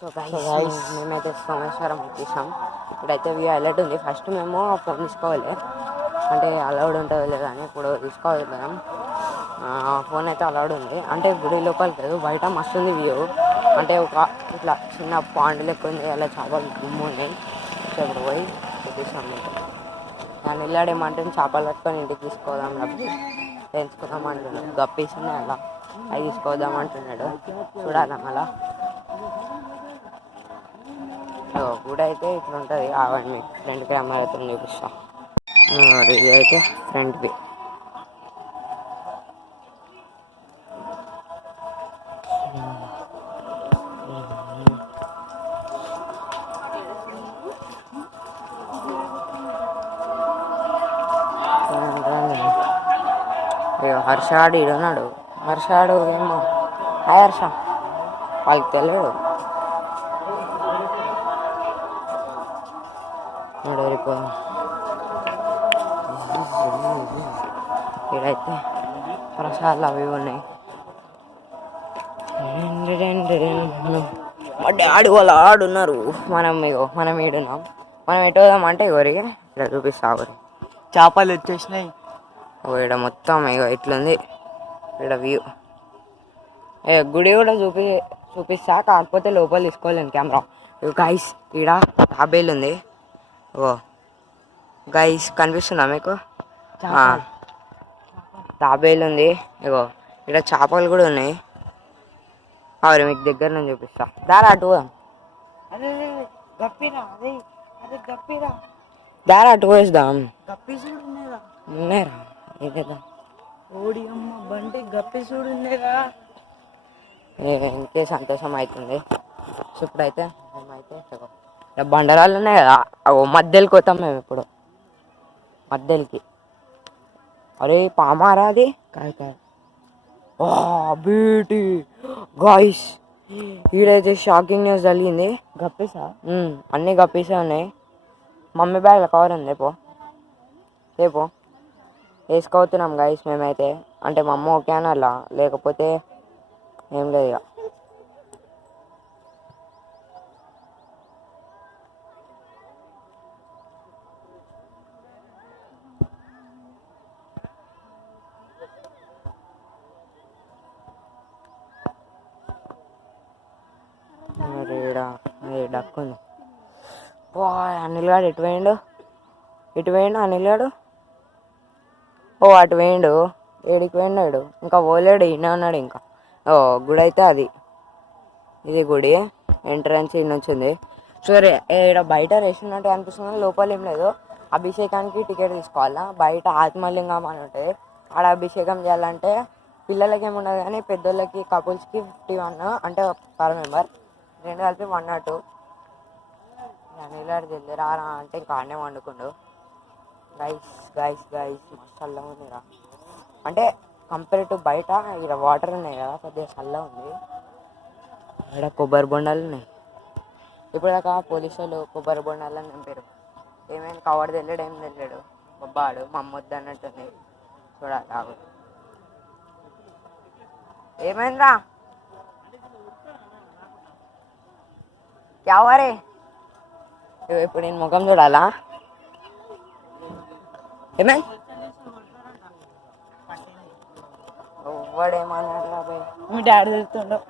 So guys మేమైతే సోమేశ్వరం వచ్చేసాం. ఇప్పుడైతే వ్యూ హైలైట్ ఉంది. ఫస్ట్ మేము ఫోన్ తీసుకోవాలి, అంటే అలౌడ్ ఉంటుందో లేదా అని ఇప్పుడు తీసుకోవాలి మనం. ఫోన్ అయితే అలౌడ్ ఉంది, అంటే గుడి లోపలికి లేదు, బయట మస్తు ఉంది వ్యూ. అంటే ఒక ఇట్లా చిన్న పాండ్ లెక్క ఉంది, అలా చేపలు గుమ్ము ఉన్నాయి. సో ఇప్పుడు పోయి చూపిస్తాం. నేను ఇల్లాడేమంటే చేపలు పట్టుకొని ఇంటికి తీసుకోదాం, డబ్బు పెంచుకుందాం అంటున్నాడు. గప్పీస్ ఉన్నాయి అలా, అవి తీసుకోదాం అంటున్నాడు. చూడాలి అలా. సో గుడి అయితే ఇట్లా ఉంటుంది. అవన్నీ ఫ్రంట్ కెమెరాతో చూపిస్తా. ఇది అయితే ఫ్రంట్వి. హర్షాడు ఈడున్నాడు. హర్షాడు ఏమో హాయ్ హర్ష, వాళ్ళకి తెలియడు. ఇక్కడైతే ప్రసాదాలు అవి ఉన్నాయి. మా డాడీ వాళ్ళు ఆడున్నారు, మనం ఏడున్నాం. మనం ఎటు పోదామంటే ఇవరికి ఇక్కడ చూపిస్తా. చేపలు వచ్చేసినాయి. ఇక్కడ మొత్తం ఇట్లుంది ఇక్కడ వ్యూ. గుడి కూడా చూపిస్తా, కాకపోతే లోపల తీసుకోలేను కెమెరా. గైస్ ఇక్కడ తాబేలు ఉంది. ఓ గైస్ కనిపిస్తుందా మీకు? తాబేలు ఉంది. ఇగో ఇక్కడ చేపలు కూడా ఉన్నాయి. అవరు మీకు దగ్గర నుంచి చూపిస్తా. దారా అటు దారా అటు పోయిద్దాం. ఉన్నారా ఏదా బండి గప్పి చూడు ఇంకే సంతోషం అవుతుంది. సో ఇప్పుడైతే మేమైతే బండరాళ్ళు ఉన్నాయి కదా, అవి మధ్యలోకి పోతాం మేము ఇప్పుడు. మధ్యలోకి అరే పామారా అది కాయ బీటీ గాయ్స్. ఈడైతే షాకింగ్ న్యూస్ జరిగింది. గప్పేసా అన్నీ గప్పేసే ఉన్నాయి. మమ్మీ బ్యాగ్లో కవర్ ఉంది, రేపు వేసుకోతున్నాం గైస్ మేమైతే. అంటే మా అమ్మ ఓకే అని అలా, లేకపోతే ఏం లేదు ఇక. డక్కు ఉంది. అనిల్ గాడు ఎటు పోయిండు అనిల్ గాడు? ఓ అటు పోయిండు. ఏడికి పోయినాడు? ఇంకా పోలేడు, ఈయన ఉన్నాడు ఇంకా. గుడి అయితే అది, ఇది గుడి ఎంట్రన్స్ ఇన్ని వచ్చింది. సరే ఇక్కడ బయట రెస్టారెంట్ అనిపిస్తుంది, లోపల ఏం లేదు. అభిషేకానికి టికెట్ తీసుకోవాలా. బయట ఆత్మలింగం అని ఉంటుంది, ఆడ అభిషేకం చేయాలంటే పిల్లలకి ఏముండదు కానీ పెద్దోళ్ళకి కపుల్స్కి 51, అంటే పర్ మెంబర్, రెండు కలిపి 102. నీళ్ళాడు తెలియదు రా అంటే ఇంకా ఆడనే వండుకుండు. గైస్ మస్తు చల్లగా ఉందిరా. అంటే కంపేర్ టు బయట ఇక్కడ వాటర్ ఉన్నాయి కదా, కొద్దిగా చల్లగా ఉంది. ఇక్కడ కొబ్బరి బొండాలు ఉన్నాయి. ఇప్పుడు దాకా పోలీసు వాళ్ళు కొబ్బరి బొండాలు అని నింపారు. ఏమైనా కవర్ తెలియడు, ఏం తెలియడు బొబ్బాడు. మా అమ్మ వద్దు అన్నట్టుంది. చూడాలి ఏమైందిరా క్యావరే. ఇప్పుడు నేను ముఖం చూడాలా? ఏమైంది? ఎవ్వడేమన్నాడు రాబాయ్? మీ డాడీ తిడుతుండవు.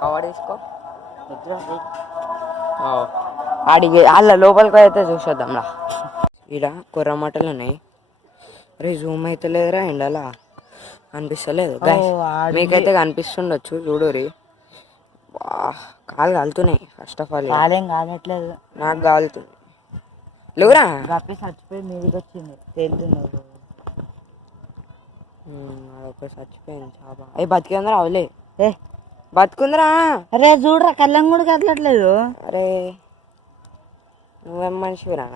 కవర్ తీసుకో. ఆడికి వాళ్ళ లోపలికి అయితే చూసొద్దాం రా. ఈడ కొర్ర మటలు ఉన్నాయి. రే జూమ్ అయితే లేదురా, ఎండలా కనిపిస్తలేదు. మీకైతే కనిపిస్తుండొచ్చు, చూడురి. కాలు కాలుతున్నాయి. ఫస్ట్ ఆఫ్ ఆల్ కాలేం కాలట్లేదు, నాకు కాలుతుంది. లేవురా గప్పి చచ్చిపోయి మీదికి వచ్చింది, తేలుతున్నావు. అదొక చచ్చిపోయింది చేప. అవి బతికిందరా? అవలే బతుకుందిరా. అరే చూడరా, కళ్ళం కూడా కదలట్లేదు. అరే నువ్వేం మనిషిరా?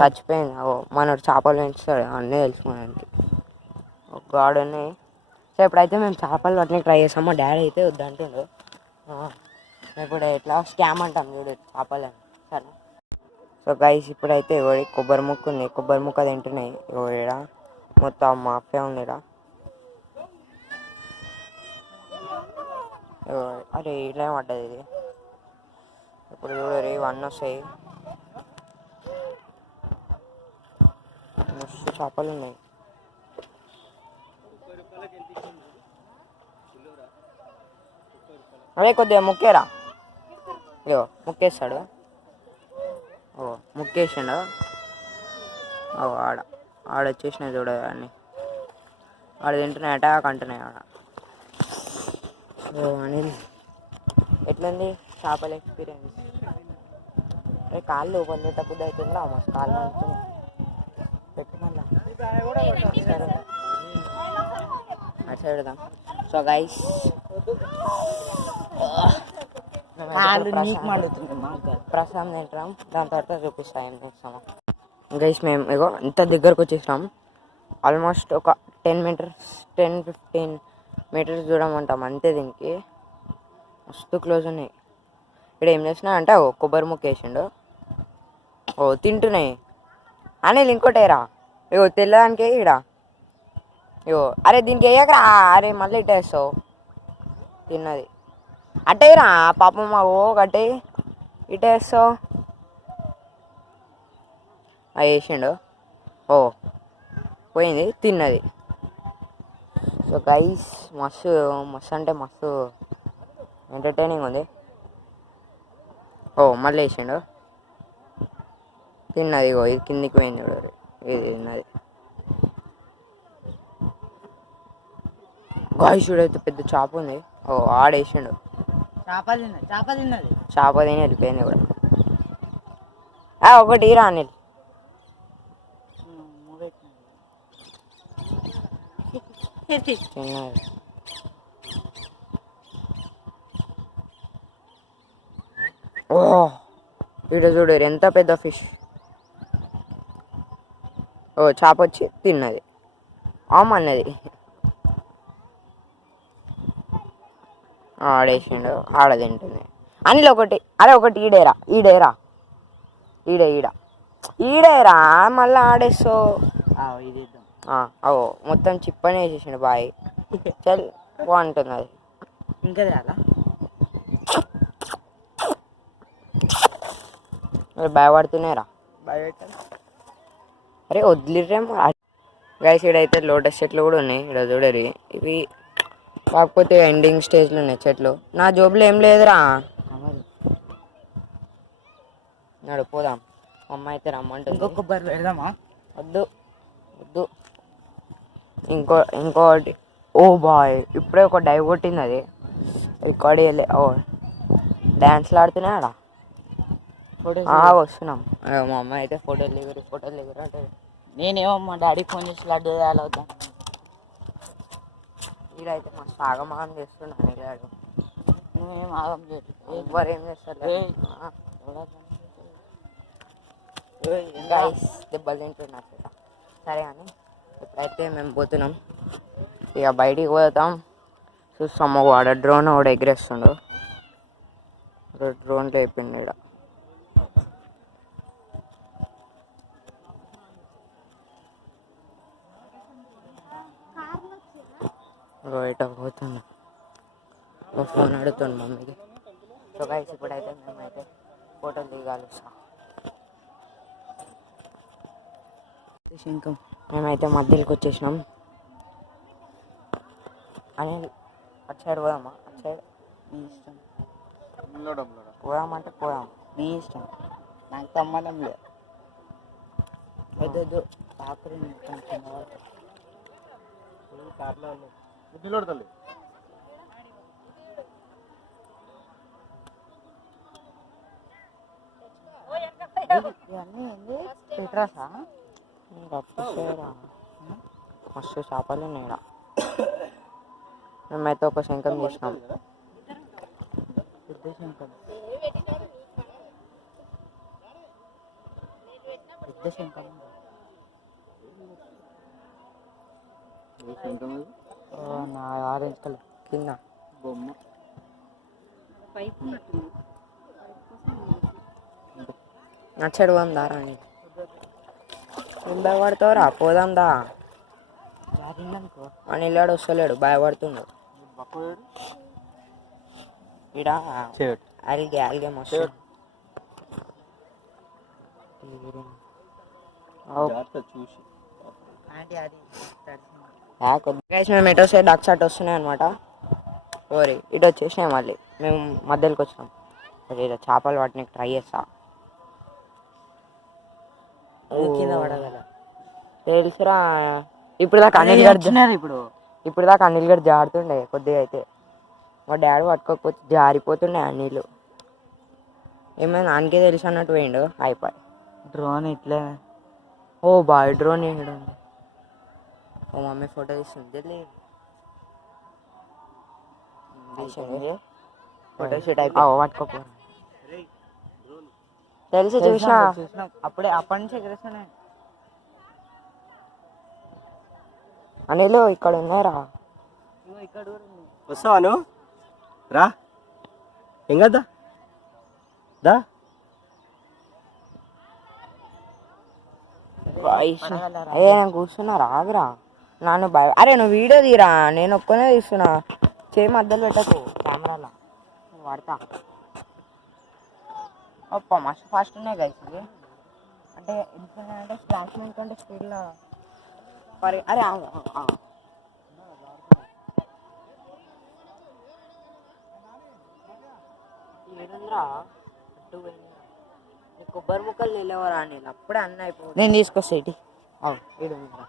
చచ్చిపోయింది. మనోడు చేపలు పెంచుతాడు, అన్నీ తెలుసుకోవడానికి ఒక గాడు ఉన్నాయి. సో ఇప్పుడైతే మేము చేపలు పట్టిన ట్రై చేస్తాం. మా డాడీ అయితే వద్దంటుండు. ఇప్పుడు ఎట్లా స్కామ్ అంటాం చూడు చేపలని. సరే సో గైస్ ఇప్పుడైతే కొబ్బరి ముక్క ఉంది, కొబ్బరి ముక్క తింటున్నాయి. ఈడ మొత్తం మాఫియా ఉందిరా. అరే ఇలా పడ్డది ఇది. ఇప్పుడు చూడరు 1 వస్తాయి. మస్తు చేపలు ఉన్నాయి. అదే కొద్దిగా ముక్కేరా. అయ్యో ముక్కేస్తాడు. ఓ ముక్కేసిండు. ఓ ఆడ వచ్చేసినాయి చూడ అన్నీ. ఆడ తింటున్నాయి, అటాక్ అంటున్నాయి ఆడ. ఓ అనిల్ ఎట్లుంది చేపల ఎక్స్పీరియన్స్? అరే కాళ్ళు కొంచెం తక్కువ అవుతుందిరా, మస్తు కాళ్ళు నడుస్తున్నాయి. పెట్టు మళ్ళా అటు సైడ్ దా. సో గైస్ ప్రసాదం తింటాం, దాని తర్వాత చూపిస్తాం ఏం చేస్తాము. గైస్ మేము ఇగో ఇంత దగ్గరకు వచ్చేసినాం. ఆల్మోస్ట్ ఒక 10-15 మీటర్స్ దూరం ఉంటాం అంతే. దీనికి మస్తు క్లోజ్ ఉన్నాయి. ఇక్కడ ఏం చేసినా అంటే ఓ కొబ్బరి ముక్క వేసిండు. ఓ తింటున్నాయి అనిల్. ఇంకోటేరా ఇగో తెల్లదానికే ఈడ. ఇగో అరే దీనికి వేయకరా. అరే మళ్ళీ ఇట్ట వేస్తావు. తిన్నది అట్టేరా పాపం. ఓ గట్టే ఇట వేస్తావు. అది వేసిండు. ఓ పోయింది, తిన్నది. సో గైస్ మస్తు మస్తు అంటే మస్తు ఎంటర్టైనింగ్ ఉంది. ఓ మళ్ళీ వేసిండు, తిన్నది. ఇగో ఇది కిందికి పోయింది చూడు, ఇది తిన్నది. గాయస్ చూడైతే పెద్ద చేప ఉంది. ఓ ఆడేసిండు. చేప తిని వెళ్ళిపోయింది కూడా. ఒకటి ఇరా అనిల్. తిన్నది. ఓ వీడియో చూడరు ఎంత పెద్ద ఫిష్. ఓ చేప వచ్చి తిన్నది. అన్నది. ఆడేసిండు, ఆడ తింటుంది. అనిల్ ఒకటి. అరే ఒకటి ఈడేరా ఈడేరా ఈడేరా మళ్ళీ ఆడేస్తావు. ఓ మొత్తం చిప్పని వేసేసిండు బాయ్. చల్ బాగుంటుంది అది. ఇంకా భయపడుతున్నాయిరా. అరే వదిలిరేమో. గైస్ ఇడైతే లోటస్ చెట్లు కూడా ఉన్నాయి. ఇక్కడ చూడరి ఇవి, కాకపోతే ఎండింగ్ స్టేజ్లో ఉన్నాయి చెట్లు. నా జోబులో ఏం లేదురా. పోదాం. అమ్మ అయితే రమ్మంటుంది. ఇంకొక కొబ్బరి పెడదామా? వద్దు వద్దు. ఇంకోటి. ఓ బాయ్ ఇప్పుడే ఒక డైవ్ కొట్టింది. అది రికార్డ్ చేయలే. ఓ డ్యాన్స్లు ఆడుతున్నాయి ఆడ. వస్తున్నాం. మా అమ్మ అయితే ఫోటోలు దిగురు అంటే నేనేమో మా డాడీకి ఫోన్ చేసి లడ్డు అవుతాను. వీడైతే మస్తు ఆగమాగం చేస్తున్నాను. నీలాడు నువ్వేం ఆగం చేయదు. ఎవ్వరు ఏం చేస్తారు. దెబ్బలు తింటున్నారు. సరే అని ఇప్పుడైతే మేము పోతున్నాం. ఇక బయటికి పోతాం. చూస్తాము వాడు డ్రోన్ వాడు ఎగిరేస్తుండు. డ్రోన్ లేపిండు ఇక్కడ. బయట పోతున్నా. ఫోన్ అడుగుతుంది మమ్మీకి. సో గైస్ ఇప్పుడైతే మేమైతే ఫోటోలు దిగాలి. మేమైతే మధ్యలోకి వచ్చేసినాం. అని అటు సైడ్ పోదామా? అటు సైడ్ నీ ఇష్టం. పోదామంటే పోదాం, నీ ఇష్టం. నాకు సంబంధం లేదు. వద్దు తాకరి ఇవన్నీ ఏంది పెట్రాసా? మస్తు చేపలు ఉన్నాయి ఇక్కడ. మేమైతే ఒక శంఖం చేసినాం. పెద్ద శంఖం. నా ఆరెంజ్ కలర్ కింద బొమ్మ. నచ్చడు దారా అని ఏం భయపడతావురా? పోదాం దా అని వెళ్ళాడు. వస్తలేడు, భయపడుతున్నాడు. ఈడ అల్గే అల్గే మస్తు చూసి ఆంటీ అది గైస్ మేము ఎటో సైడ్ డక్స్ అటు వస్తున్నాయి అనమాట. ఓరి ఇటు వచ్చేసినాయి మళ్ళీ మేము మధ్యలోకి వచ్చినాం. ఇక చేపలు వాటిని ట్రై చేస్తా. కింద పడగల తెలుసురా ఇప్పుడు దాకా అనిల్ గడ్ ఇప్పుడు దాకా అనిల్ గడ్ జారుతుండే కొద్దిగా అయితే. మా డాడీ పట్టుకోకపోతే జారిపోతుండే ఆ నీళ్ళు. ఏమైనా నాకే తెలుసు అన్నట్టు పోయిండు. అయిపోయి డ్రోన్ ఇట్లే. ఓ బాయ్ డ్రోన్ వేయడం. ఓ మమ్మీ ఫోటో తీస్తుంది ఫోటో షూట్ అయిపోయి పట్టుకోపో తెలుసు చూసినా అప్పుడే అప్పటి నుంచి ఎగరేస్తున్నాయి. అనిలు ఇక్కడ ఉన్నారా? ఇక్కడ కూడా వస్తావాను రా ఏం కదా దా అయ్యే నేను కూర్చున్నా ఆగరా నన్ను అరే నువ్వు వీడియో తీరా నేను ఒక్కనే తీస్తున్నా. చేయి మధ్యలో పెట్టకు కెమెరాలో వాడతా. అప్ప మస్తు ఫాస్ట్ ఉన్నాయి గైస్ ఇవి. అంటే ఎందుకంటే స్ప్లాష్ మ్యాన్ కంటే స్పీడ్లో అరే ఏడుందిరా అడ్డు పోయింది. నీ కొబ్బరి ముక్కలు నిలవరా నేను అప్పుడే అన్న అయిపోయింది. నేను తీసుకొస్తా ఇటు. ఏడుందిరా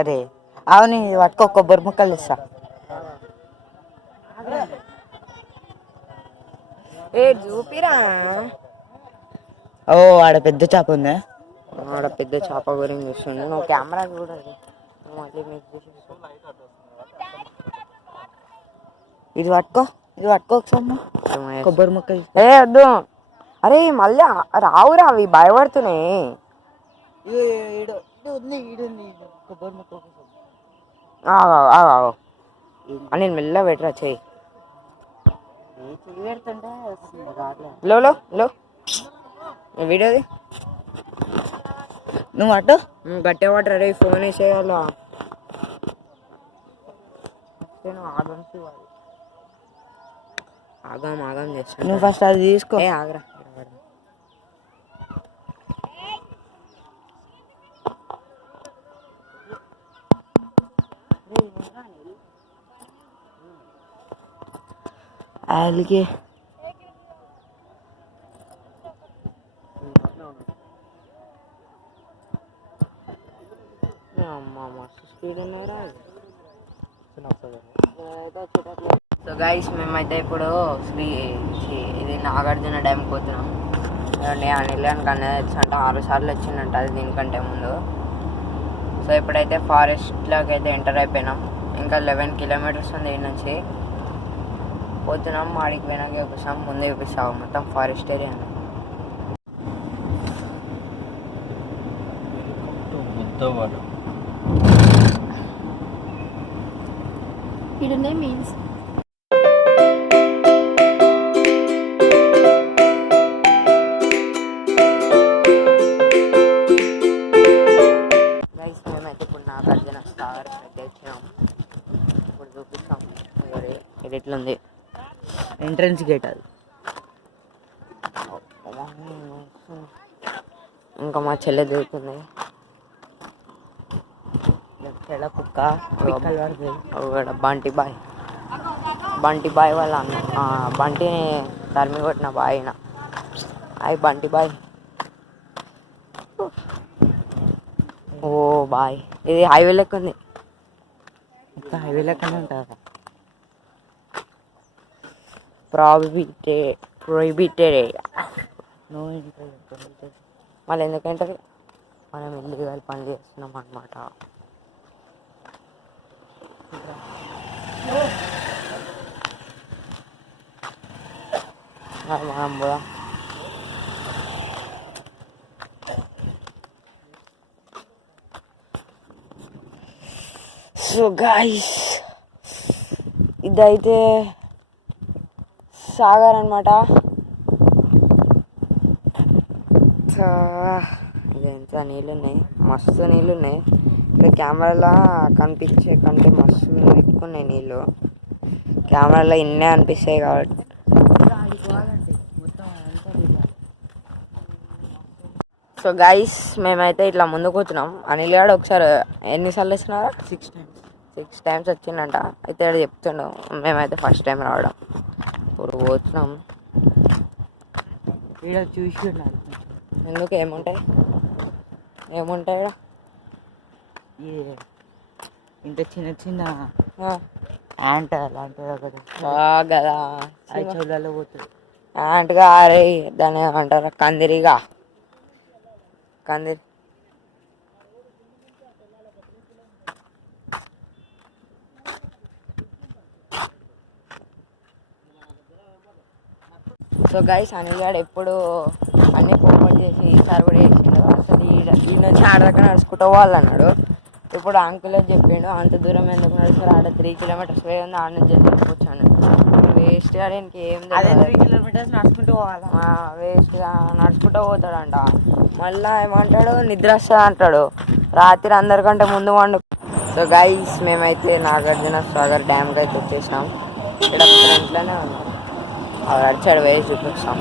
అరే అవును పట్టుకో కొబ్బరి ముక్కలు ఇస్తా. ఏ చూపిరా. ఓ ఆడ పెద్ద చేప ఉందా? ఆడ పెద్ద చేప గురించి చూస్తుండే. నువ్వు కెమెరా చూడదు మళ్ళీ మీకు ఇది పట్టుకో ఒకసారి కొబ్బరి ముక్కలు. ఏ వద్దు. అరే మళ్ళీ రావురా అవి భయపడుతున్నాయి. కొబ్బరి ముక్క అని నేను మెల్ల పెట్టరా చెయ్యి. పెడుతుంటే లో లో లో వీడియోది నువ్వు అటు గట్టే వాటర్. అరే ఫోన్ వేసేయాల ఆగం చేస్తాను. నువ్వు ఫస్ట్ అది తీసుకో. ఆగరా అలాగే అమ్మ మస్తు స్పీడ్ ఉన్నారా. సో గైస్ మేమైతే ఇప్పుడు ఇది నాగార్జున డ్యామ్కి పోతున్నాం. అనిల్ కన్నా తెలుసు అంటే 6 సార్లు వచ్చిందంట అది దీనికంటే ముందు. సో ఇప్పుడైతే ఫారెస్ట్లోకి అయితే ఎంటర్ అయిపోయినాం. ఇంకా 11 కిలోమీటర్స్ ఉంది ఈ నుంచి పోతున్నాం. ఆడికి పోయినాక చూపిస్తాం. ముందే చూపిస్తాము మొత్తం ఫారెస్ట్ ఏరియా. means గైస్ మేమైతే ఇప్పుడు నాగార్జున సాగర్ అయితే వచ్చినాం. ఇప్పుడు చూపిస్తాం ఇది ఎట్లుంది. ఎంట్రన్స్ గేట్ అది. ఇంకా మా చెల్లె దిగుతుంది. చెల్ల కుక్క బంటి బాయ్ వాళ్ళ అన్న బంటిని తరిమి కొట్టిన బాయ్. అవి బంటి బాయ్. ఓ బాయ్ ఇది హైవే లెక్క ఉంది. ఇంకా హైవే లెక్కనే ఉంటుంది. ప్రొహిబిటెడ్ మళ్ళీ ఎందుకంటే మనం ఇల్లీగల్ పని చేస్తున్నాం అన్నమాట. మనం కూడా సో గాయ్స్ ఇదైతే సాగర్ అనమాట. ఇది ఎంత నీళ్ళు ఉన్నాయి, మస్తు నీళ్ళు ఉన్నాయి. ఇక్కడ కెమెరాలో కనిపించే కంటే మస్తు ఎక్కువ ఉన్నాయి నీళ్ళు. కెమెరాలో ఇన్నే అనిపిస్తాయి కాబట్టి. సో గైస్ మేమైతే ఇట్లా ముందుకు కూర్చున్నాం. అనిల్ గారు ఒకసారి ఎన్నిసార్లు వచ్చినారా? 6 times వచ్చిందంట. అయితే ఆడు చెప్తుండు, మేమైతే ఫస్ట్ టైం రావడం. ఇప్పుడు పోతున్నాం. ఇక్కడ చూసి ఎందుకు ఏముంటాయి ఈడ? ఇంత చిన్న చిన్న యాంట్ అలాంటిది ఒకటి కదా చెవులలో పోతుంది. యాంట్గా అరే దాన్ని ఏమంటారు, కందిరిగా కందిరి. సో గైస్ అనిల్ గారు ఎప్పుడు అన్నీ పోపట్ చేసి ఈసారి కూడా చేసిండు. అసలు ఈ నుంచి ఆడ దగ్గర నడుచుకుంటూ పోవాలన్నాడు. ఇప్పుడు అంకులే చెప్పిండు, అంత దూరం ఎందుకు నడుస్తారు, ఆడ 3 kilometers వే ఉంది, ఆడ నుంచి వెళ్ళిపోవచ్చాను. వేస్ట్ గా ఏం 3 kilometers నడుచుకుంటూ పోవాలా? వేస్ట్గా నడుచుకుంటూ పోతాడంట. మళ్ళీ ఏమంటాడు, నిద్ర వస్తుంది అంటాడు. రాత్రి అందరికంటే ముందు వండు. సో గైస్ మేమైతే నాగార్జున సాగర్ డ్యామ్కి అయితే వచ్చేసినాం. ఇక్కడ ఫ్రంట్లోనే ఉన్నాం. అటు సైడ్ వేసి చూపిస్తాం.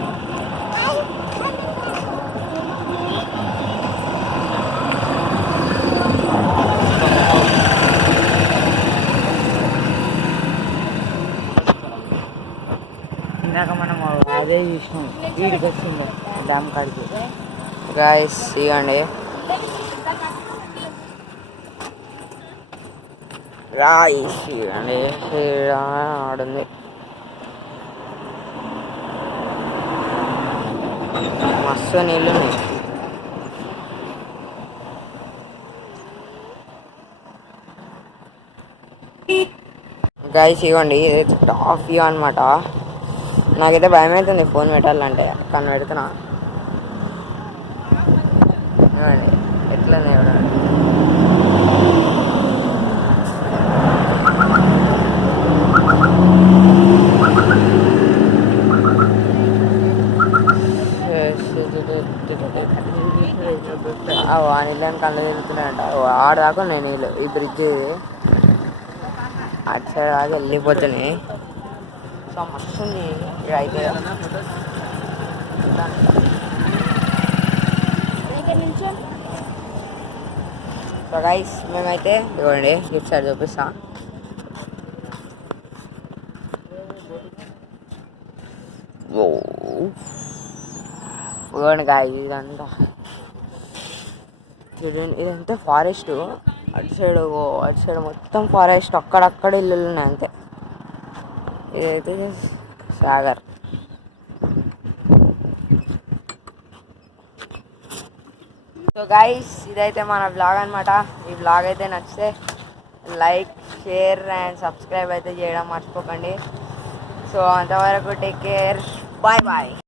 ఇందాక మనం అదే చూసినాం, వీడికి వచ్చింది డ్యామ్ కాడికి. గైస్ ఇవ్వండి, రైస్ ఇవ్వండి. ఆడుంది మస్తు నీళ్ళు ఉన్నాయి. గైస్ ఇవ్వండి, ఇది టాప్ వ్యూ అనమాట. నాకైతే భయం అవుతుంది ఫోన్ పెట్టాలంటే, కానీ పెడుతున్నా. ఇవ్వండి ఎట్లనే ఇవ్వండి. నీళ్ళని కళ్ళు తిరుగుతున్నాయంట. ఆడదాకా నేను నీళ్ళు, ఈ బ్రిడ్జ్ అటు సైడ్ దాకా వెళ్ళిపోతున్నాయి. సో మస్తు ఉంది అయితే. సో గైస్ మేమైతే ఇవ్వండి ఇటు సైడ్ చూపిస్తా. ఇవ్వండి గాయస్ ఇదంతా చూడండి, ఇదంతా ఫారెస్ట్. అటు సైడ్ మొత్తం ఫారెస్ట్, అక్కడక్కడ ఇల్లులు ఉన్నాయి అంతే. ఇదైతే సాగర్. సో గైస్ ఇదైతే మన బ్లాగ్ అనమాట. ఈ బ్లాగ్ అయితే నచ్చితే లైక్, షేర్ అండ్ సబ్స్క్రైబ్ అయితే చేయడం మర్చిపోకండి. సో అంతవరకు టేక్ కేర్, బాయ్ బాయ్.